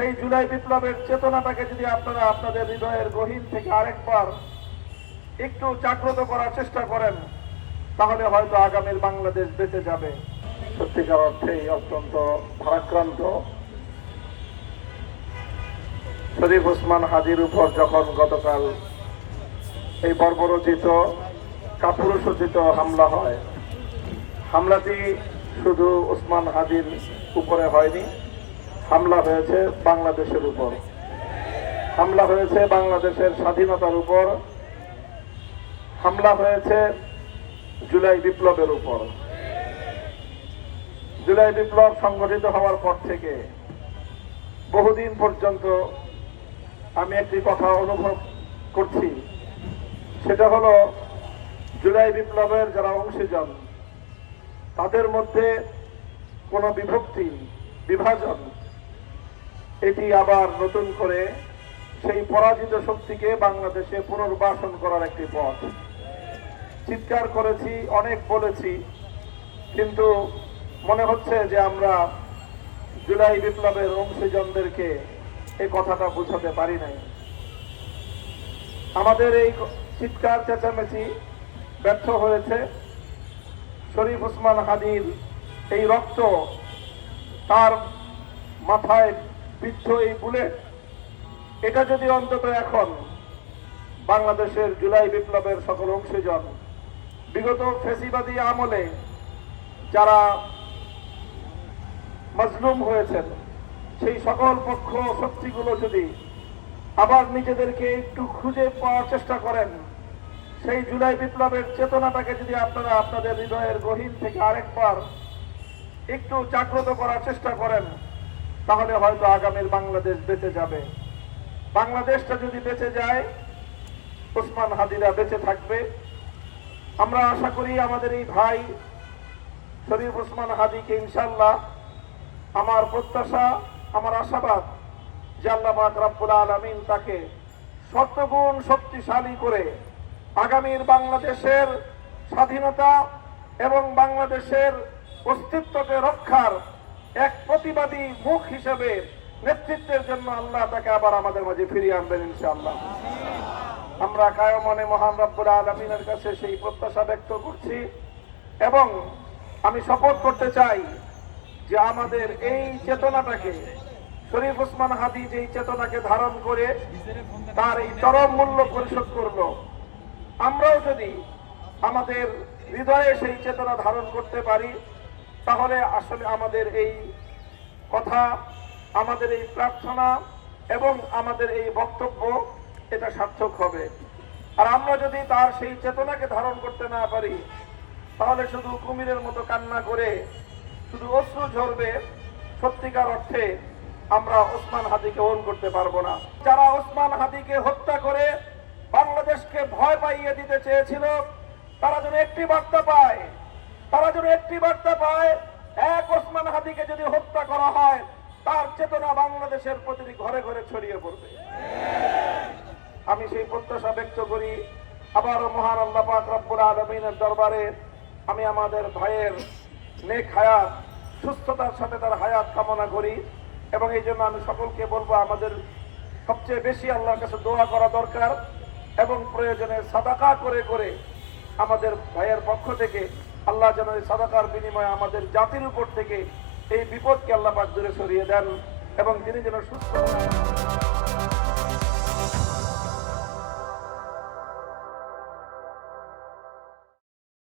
সেই জুলাই বিপ্লবের চেতনাটাকে যদি আপনারা আপনাদের হৃদয়ের গহীন থেকে আরেকবার একটু জাগ্রত করার চেষ্টা করেন, তাহলে হয়তো আগামীর বাংলাদেশ বেঁচে যাবে। সত্যিকার অর্থেই অত্যন্ত ভারাক্রান্ত শরীফ ওসমান হাদির উপর যখন গতকাল এই বর্বরোচিত কাপুরুষোচিত হামলা হয়, হামলাটি শুধু ওসমান হাদির উপরে হয়নি, হামলা হয়েছে বাংলাদেশের উপর, হামলা হয়েছে বাংলাদেশের স্বাধীনতার উপর, হামলা হয়েছে জুলাই বিপ্লবের উপর। জুলাই বিপ্লব সংগঠিত হওয়ার পর থেকে বহুদিন পর্যন্ত আমি একটি কথা অনুভব করছি, সেটা হলো জুলাই বিপ্লবের যারা অংশীজন তাদের মধ্যে কোনো বিভক্তি, বিভাজন, এটি আবার নতুন করে সেই পরাজিত শক্তিকে বাংলাদেশে পুনর্বাসন করার একটি পথ। চিৎকার করেছি, অনেক বলেছি, কিন্তু মনে হচ্ছে যে আমরা জুলাই বিপ্লবের অংশীজনদেরকে এই কথাটা বোঝাতে পারি নাই। আমাদের এই চিৎকার চেঁচামেচি ব্যর্থ হয়েছে। শরীফ ওসমান হাদির এই রক্ত, তার মাথায় বিদ্ধ এই বুলেট, এটা যদি অন্তত এখন বাংলাদেশের জুলাই বিপ্লবের সকল অংশীজন, বিগত ফ্যাসিবাদী আমলে যারা মজলুম হয়েছেন, সেই সকল পক্ষ শক্তিগুলো যদি আবার নিজেদেরকে একটু খুঁজে পাওয়ার চেষ্টা করেন, সেই জুলাই বিপ্লবের চেতনাটাকে যদি আপনারা আপনাদের হৃদয়ের গহীন থেকে আরেকবার একটু জাগ্রত করার চেষ্টা করেন, তাহলে হয়তো আগামীর বাংলাদেশ বেঁচে যাবে। বাংলাদেশটা যদি বেঁচে যায়, ওসমান হাদিরা বেঁচে থাকবে। আমরা আশা করি আমাদের এই ভাই শরীফ ওসমান হাদিকে ইনশাআল্লাহ, আমার প্রত্যাশা, আমার আশাবাদ যে আল্লাহ পাক রব্বুল আলামিন তাকে শতগুণ শক্তিশালী করে আগামীর বাংলাদেশের স্বাধীনতা এবং বাংলাদেশের অস্তিত্বকে রক্ষার এক প্রতিবাদী মুখ হিসেবে নেতৃত্বের জন্য আল্লাহ তাকে আবার আমাদের মাঝে ফিরিয়ে আনবেন ইনশাআল্লাহ। আমরা কায়মনে মহান রব্বুল আলামিনের কাছে সেই প্রত্যাশা ব্যক্ত করছি এবং আমি শপথ করতে চাই যে আমাদের এই চেতনাটাকে, শরীফ ওসমান হাদি যে চেতনাকে ধারণ করে তার এই চরম মূল্য পরিশোধ করলো, আমরাও যদি আমাদের হৃদয়ে সেই চেতনা ধারণ করতে পারি, তাহলে আসলে আমাদের এই কথা, আমাদের এই প্রার্থনা এবং আমাদের এই বক্তব্য এটা সার্থক হবে। আর আমরা যদি তার সেই চেতনাকে ধারণ করতে না পারি, তাহলে শুধু কুমিরের মতো কান্না করে শুধু অশ্রু ঝরবে, সত্যিকার অর্থে আমরা ওসমান হাদিকে ওন করতে পারবো না। যারা ওসমান হাদিকে হত্যা করে বাংলাদেশকে ভয় পাইয়ে দিতে চেয়েছিল, তারা যেন একটি বার্তা পায়, এক ওসমান হাদিকে যদি হত্যা করা হয়, তার চেতনা বাংলাদেশের প্রতিটি ঘরে ঘরে ছড়িয়ে পড়বে। আমি সেই প্রত্যাশা ব্যক্ত করি। আবারও মহান আল্লাহ পাক রব্বুল আলামিনের দরবারে আমি আমাদের ভাইয়ের নেক হায়াত, সুস্থতার সাথে তার হায়াত কামনা করি এবং এই জন্য আমি সকলকে বলবো, আমাদের সবচেয়ে বেশি আল্লাহর কাছে দোয়া করা দরকার এবং প্রয়োজনে সাদাকা করে করে আমাদের ভাইয়ের পক্ষ থেকে আল্লাহ যেন এই সাদাকার বিনিময়ে আমাদের জাতির উপর থেকে এই বিপদকে আল্লাহ পাক দূরে সরিয়ে দেন এবং তিনি যেন সুস্থ